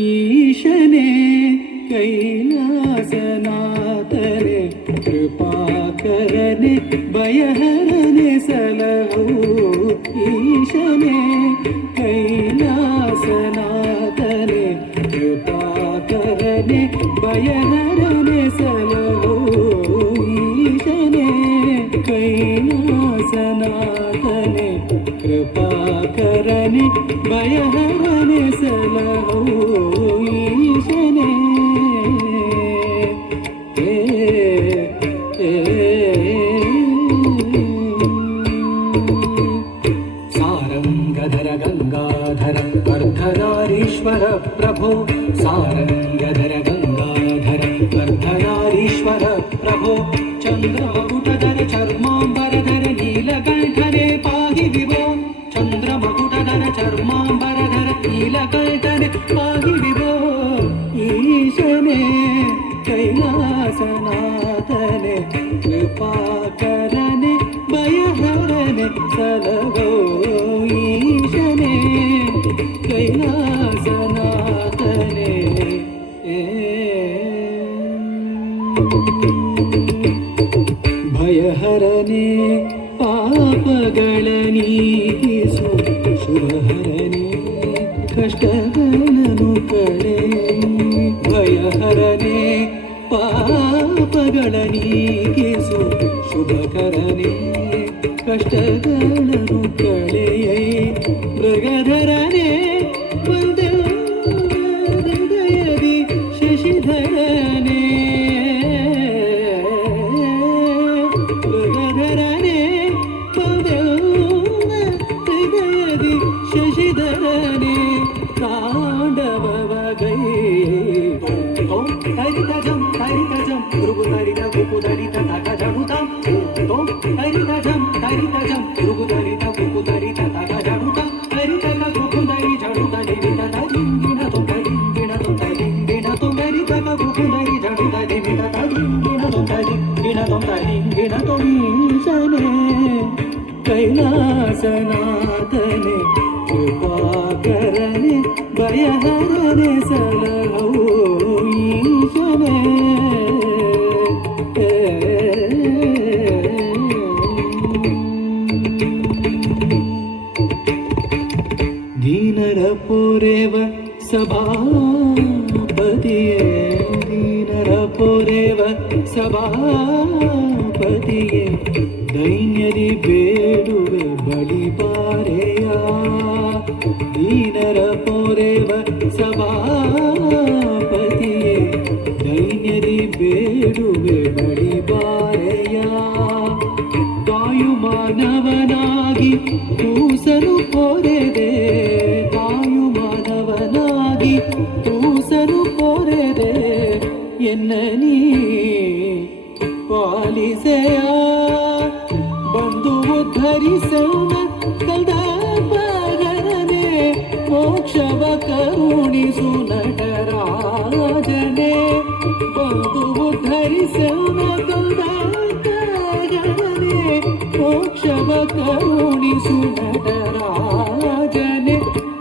ಈಶನೇ ಕೈಲಾಸನಾಥನೆ ಕೃಪಾಕರನೆ ಭಯಹರನೆ ಸಲಹೋ ಈಶನೇ ಕೈಲಾಸನಾಥನೆ ಕೃಪಾಕರನೆ ಭಯಹರನೆ ಸಲಹೋ ಈಶನೇ ಕೈಲಾಸನಾಥನೆ ಕೃಪಾಕರನೆ ಭಯಹರನೆ ಸಲಹೋ ಈಶನೇ ಸಾರಂಗಧರ ಗಂಗಾಧರ ಅರ್ಧನಾರೀಶ್ವರ ಪ್ರಭೋ ಸಾರಂಗಧರ ಗಂಗಾಧರ ಅರ್ಧನಾರೀಶ್ವರ ಪ್ರಭೋ ಚಂದ್ರಮಕುಟಧರ ಚರ್ಮಾಂಬರಧರ ನೀಲಕಂಠನೆ ಪಾಹಿ ವಿಭೋ ಚಂದ್ರಮಕುಟಧರ ಚರ್ಮಾಂಬರಧರ ನೀಲಕಂಠನೆ ಪಾಹಿ ವಿಭೋ ಈಶನೇ ಕೈಲಾಸನಾಥನೆ ಕೃಪಾಕರನೆ ಭಯಹರನೆ ಸಲಹೋ ಈಶನೇ ಕೈಲಾಸನಾಥನೆ ಭಯಹರನೆ ಪಾಪಗಳ ನೀಗಿಸು ಶುಭಹರನೆ ಕಷ್ಟಗಳನ್ನು ಕಳೆ ಭಯಹರನೆ ಪಾಪಗಳ ನೀಗಿಸು ಶುಭಕರನೆ ಕಷ್ಟಗಳನ್ನು ಕಳೆಯೈ ಮೃಗಧರನೆ ಒಂದೇ ಹೃದಯದಿ ಶಶಿಧರನೆ ಮೃಗಧರನೆ ಒಂದೇ ಹೃದಯದಿ ಶಶಿಧರನೆ ತಾಂಡವಗೈ ಹರಿತಜಂ ಹರಿತಜಂ ಧ್ರುವುದರಿತ ಕುಪುದರಿತ ತಗಜಡುತಂ ಹರಿತಜಂ ಹರಿತಜಂ ಧ್ರುವುದರಿತ ಕುಪುದರಿತ ತಗಜಡುತಂ ಹರಿತಗ ಕುಪುದರಿ ಜಡುತ ದಿವಿತ ದಿಂಗಿಣ ತೊಂದರಿಂಗಿಣ ತೊಂದರಿಂಗಿಣ ತೊಂದರಿತಗ ಕುಪುದರಿ ಜಡುತ ದಿವಿತ ದಿಂಗಿಣ ತೊಂದರಿಂಗಿಣ ತೊಂದರಿಂಗಿಣ ತೊಂದೀಶನೇ ಕೈಲಾಸನಾಥನೆ ಕೃಪಾಕರನೆ ಭಯಹರನೆ ಸಲಹೋ ಈಶನೇ ದೀನರ ಪೊರೆವ ಸಭಾಪತಿಯೇ ದೀನರ ಪೊರೆವ ಸಭಾಪತಿಯೇ ದೈನ್ಯದಿ ಬೇಡುವೆ ಬಳಿ ಬಾರೆಯ ದೀನರ ಪೊರೆವ ಸಭಾಪತಿಯೇ ದೈನ್ಯದಿ ಬೇಡುವೆ ಬಳಿ ಬಾರೆಯ ತಾಯು ಮಾನವನಾಗಿ ಕೂಸನು ಪೊರೆದೆ ತಾಯು ಮಾನವನಾಗಿ ಕೂಸನು ಪೊರೆದೆ ಎನ್ನ ನೀ ಪಾಲಿಸೆಯ ಬಂದು ಉದ್ಧರಿಸೋಣ ಕಲ್ದಾಪಗರನೆ ಮೋಕ್ಷವ ಕರುಣಿಸು ನಟರಾಜನೆ ಬಂದು ಉದ್ಧರಿಸೋಣ ಕಲ್ದಾಪಗರನೆ ಮೋಕ್ಷವ ಕರುಣಿಸು ನಟರಾಜನೆ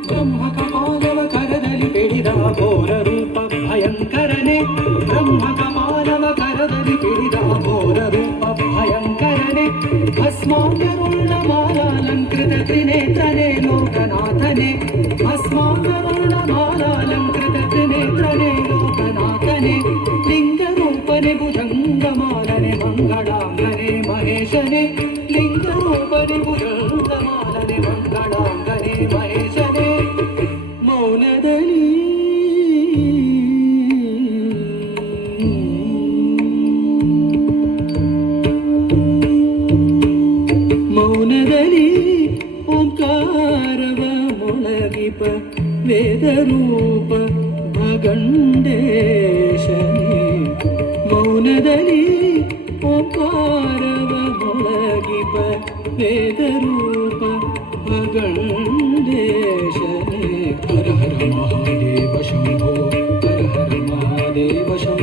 ಬ್ರಹ್ಮ ಕಪಾಲವ ಕರದಲ್ಲಿ ಬೆಳೆದ ಘೋರ ರೂಪ ಭಯಂಕರನೆ ಬ್ರಹ್ಮ ಕಪಾಲವ ಕರದಲ್ಲಿ ಬೆಳೆದ ಘೋರ ರೂಪ ಭಯಂಕರನೆ ಭಸ್ಮಾಂಗರುಳ್ಳ ಮಾಲಾಲಂಕೃತ ತ್ರಿನೇತ್ರನೆ ಲೋಕನಾಥನೆ ಭಸ್ಮಾಂಗರುಳ್ಳ ಮಾಲಾಲಂಕೃತ ತ್ರಿನೇತ್ರನೆ ಲೋಕನಾಥನೆ ಲಿಂಗರೂಪನೆ ಭುಜಂಗಮಾಲನೆ ಮಂಗಳಾಂಗನೆ ಮಹೇಶನೆ ಲಿಂಗರೂಪನೆ ಭುಜಂಗಮಾಲನೆ ಮಂಗಳಾಂಗನೆ ಮಹೇಶನೆ ಮೌನದಲ್ಲಿ ಮೌನದಲ್ಲಿ ಓಂಕಾರವ ಮೊಳಗಿಪ ವೇದರೂಪ ಭಗಂಡೇಶನೇ ಮೌನದಲ್ಲಿ ಓಂಕಾರವ ಮೊಳಗಿಪ ವೇದರೂಪ ಭಗಂಡೇಶನೇ ಹರ ಹರ ಮಹಾದೇವ ಶಂಭೋ ಹರ ಹರ ಮಹಾದೇವ ಶಂಭೋ